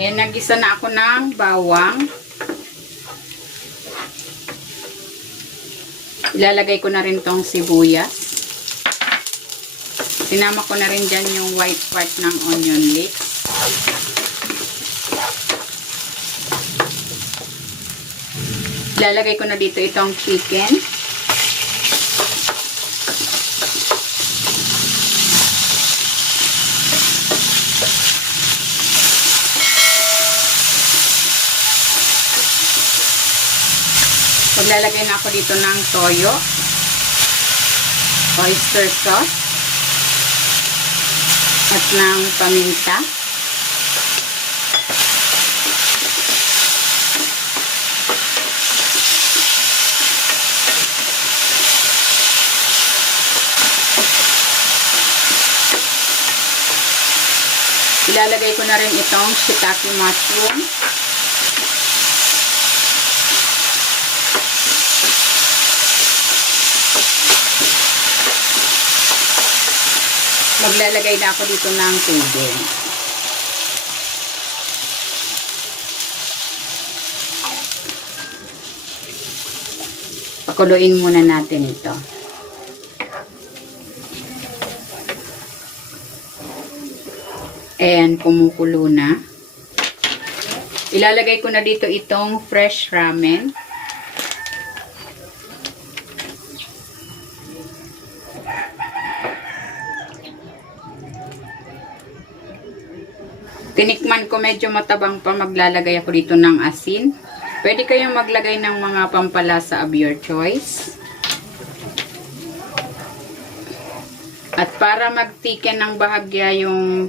Ayan, nagisa na ako ng bawang. Ilalagay ko na rin tong sibuyas. Sinama ko na rin dyan yung white part ng onion leeks. Ilalagay ko na dito itong chicken. Maglalagay na ako dito ng toyo, oyster sauce, at ng paminta. Ilalagay ko na rin itong shiitake mushroom. Maglalagay na ako dito ng tubig. Pakuluin muna natin ito. Ayan, kumukulo na. Ilalagay ko na dito itong fresh ramen. Tinikman ko medyo matabang pa, maglalagay ako dito ng asin. Pwede kayong maglagay ng mga pampalasa of your choice. At para magtiken ng bahagya yung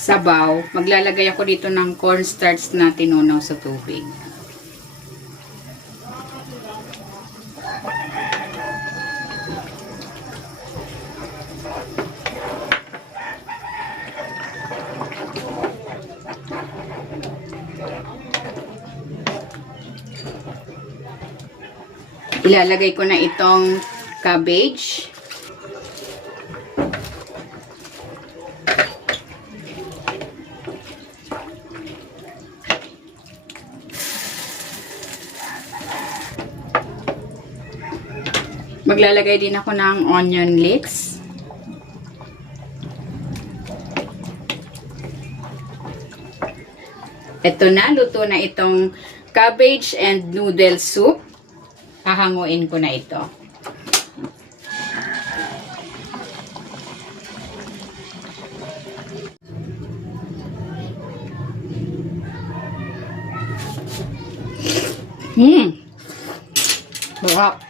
sabaw, maglalagay ako dito ng cornstarch na tinunaw sa tubig. Ilalagay ko na itong cabbage. Maglalagay din ako ng onion leeks. Ito na, luto na itong cabbage and noodle soup. Hahanguin ko na ito. Sarap.